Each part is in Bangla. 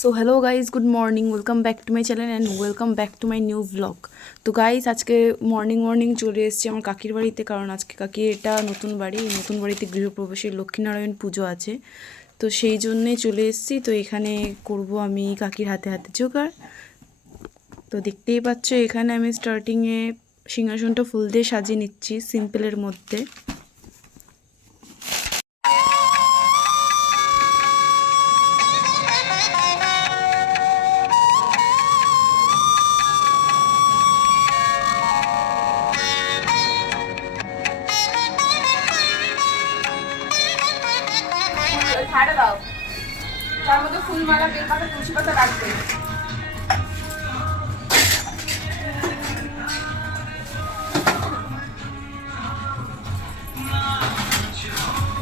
So hello guys, good morning, welcome back to my channel and welcome back to my new blog. তো গাইজ আজকে মর্নিং চলে এসেছি আমার কাকির বাড়িতে, কারণ আজকে কাকির এটা নতুন বাড়ি, এই নতুন বাড়িতে গৃহপ্রবেশের লক্ষ্মীনারায়ণ পুজো আছে। তো সেই জন্যেই চলে এসেছি। তো এখানে করব আমি কাকির হাতে হাতে জোগাড়। তো দেখতেই পাচ্ছ এখানে আমি স্টার্টিংয়ে সিংহাসনটা ফুল দিয়ে সাজিয়ে নিচ্ছি সিম্পলের মধ্যে। ছাড়া দাও, তার মধ্যে ফুলমালা, বেলপাতা, তুলসী পাতা রাখবে।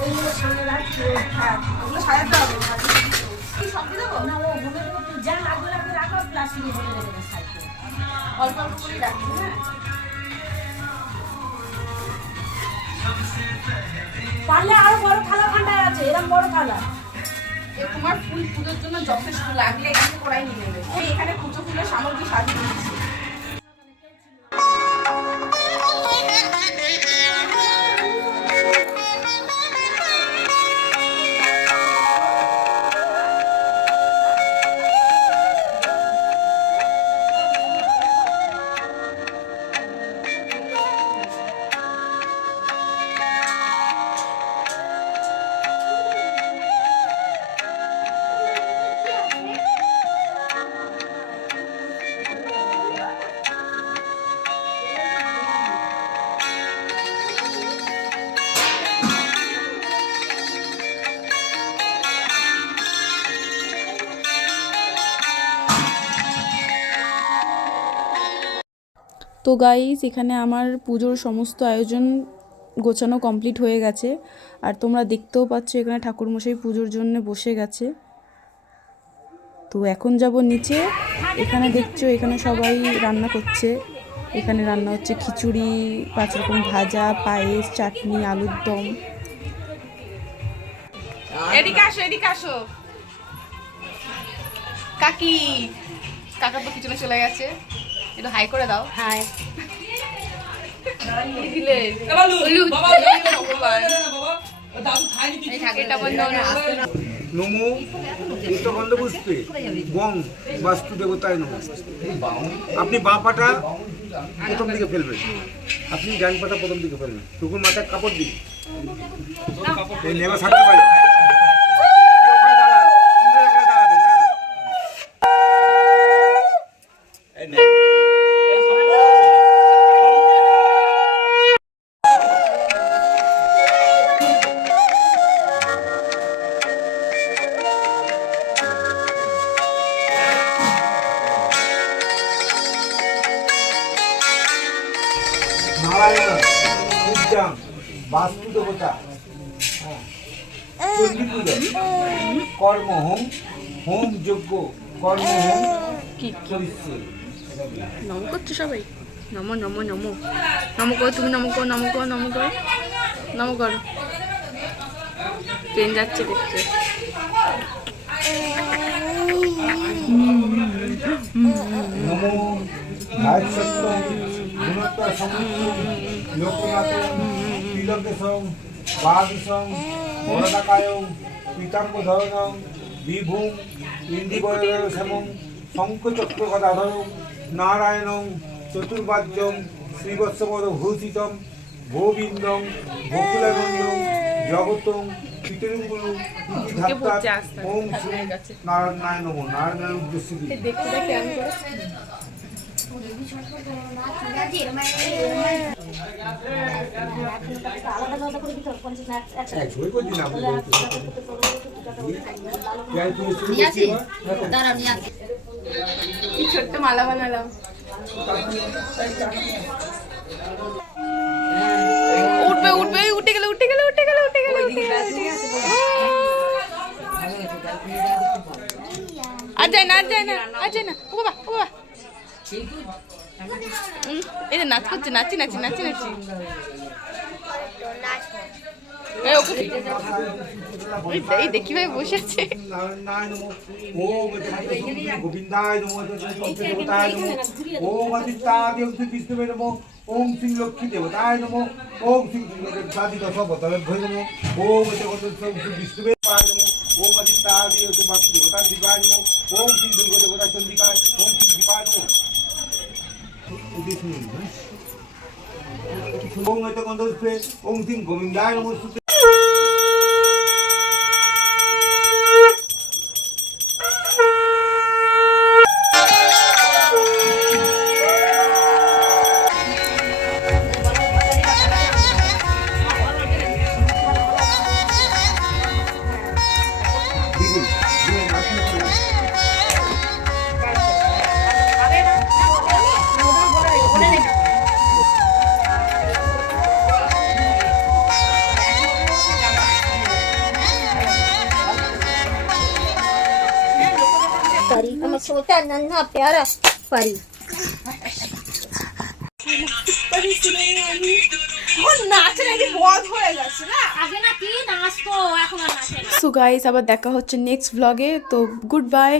ওগুলো সাজাতে হবে। সব দিয়ে দেবো না, ও বলে দেবো তুই যা লাগবে লাগবে রাখো, প্লাস্টিকে ভরে দেবে সাইডে, অল্প অল্প করে রাখবি। হ্যাঁ, পারলে আরো বড় থালা ভান্ডার আছে, এরকম বড় থালা। তোমার ফুল পুজোর জন্য যথেষ্ট, লাগলে এখানে করাই নিয়ে নেবে। এখানে পুজো ফুলের সামগ্রী সাজিয়ে দিচ্ছি। তো গাইস, এখানে আমার পুজোর সমস্ত আয়োজন গোছানো কমপ্লিট হয়ে গেছে। আর তোমরা দেখতেও পাচ্ছ এখানে ঠাকুরমশাই পুজোর জন্য বসে গেছে। তো এখন যাব নিচে। এখানে দেখছো এখানে সবাই রান্না করছে। এখানে রান্না হচ্ছে খিচুড়ি, 5 রকম ভাজা, পায়েস, চাটনি, আলুর দম। এদিকে আসো, এদিকে আসো কাকি। কাকা তো কিচেনে চলে গেছে, একটু হাই করে দাও। হাই দিলে নমো উত্তরখণ্ড পুষ্পে বং বাস্তু দেবতায় নমঃ। আপনি বাঁ পাটা প্রথম দিকে ফেলবেন, আপনি ডান পাটা প্রথম দিকে ফেলবেন। তখন মাথায় কাপড় দিন, এই নেমে থাকতে পারে। নারায়ণ উদ্যান বাস্তু দেবতা, চণ্ডী পূজা, কর্ম হোম, হোম যজ্ঞ, কর্ম হোম পরিচ্ছেদ। নম করছো সবাই, নম নম নম নম করো, তুমি নম করো, নম করো, নম করো, নম করো। ট্রেন যাচ্ছে দেখছে। নমো ভাইসত্যম গুণত্ব সমুদ্র লোকনাথ তিলকেশং বাগসং বরদাকায়ং পীতাম্বরধরণং বিভুং ইন্দিবরসমং শঙ্খচক্র গদাধরং নারায়ণং চতুর্বাদ্যং শ্রীবৎসবর ভূষিতম গোবিন্দং গোকুলানন্দং জগতং পিতৃগুরু ইতি ধাত্তা। ওম শ্রী নারায়ণায় নমঃ। নারায়ণের উদ্দেশ্যে ছোট্ট মালা বানালাম। উঠবে উঠবে, উঠে গেলে উঠে গেলে উঠে গেলে উঠে গেলে আর যায় না, আর যায় না, আর যায় না। ও বাবা, ও বাবা, এই যে নাচ করছে, নাচি নাচি নাচি নাচি। এই দেখি ভাই বসে আছে। নারায়ণায় নমঃ। ওম গোবিন্দায় নমঃ। দেবতায় নমঃ। ওম আদিত্যায় শ্রী বিষ্ণুবে নমঃ। ওম শ্রী লক্ষ্মী দেবতায় নমঃ। ওম শ্রী দাদি দশবতারে ভয় নমঃ। ওম শ্রী বিষ্ণুবে পায় নমঃ। ওম আদিত্যায় শ্রী বাসু দেবতায় দিবায় নমঃ। ওম শ্রী দুর্গা দেবতায় চন্ডিকায়। ওম শ্রী দীপায় নমঃ। ওম গন্ধপুষ্পে ওম শ্রী গোবিন্দায় নমঃ। परी हमें छोटा नन्हा प्यारा परी সো গাইস আবার দেখা হচ্ছে নেক্সট ব্লগে, তো গুড বাই।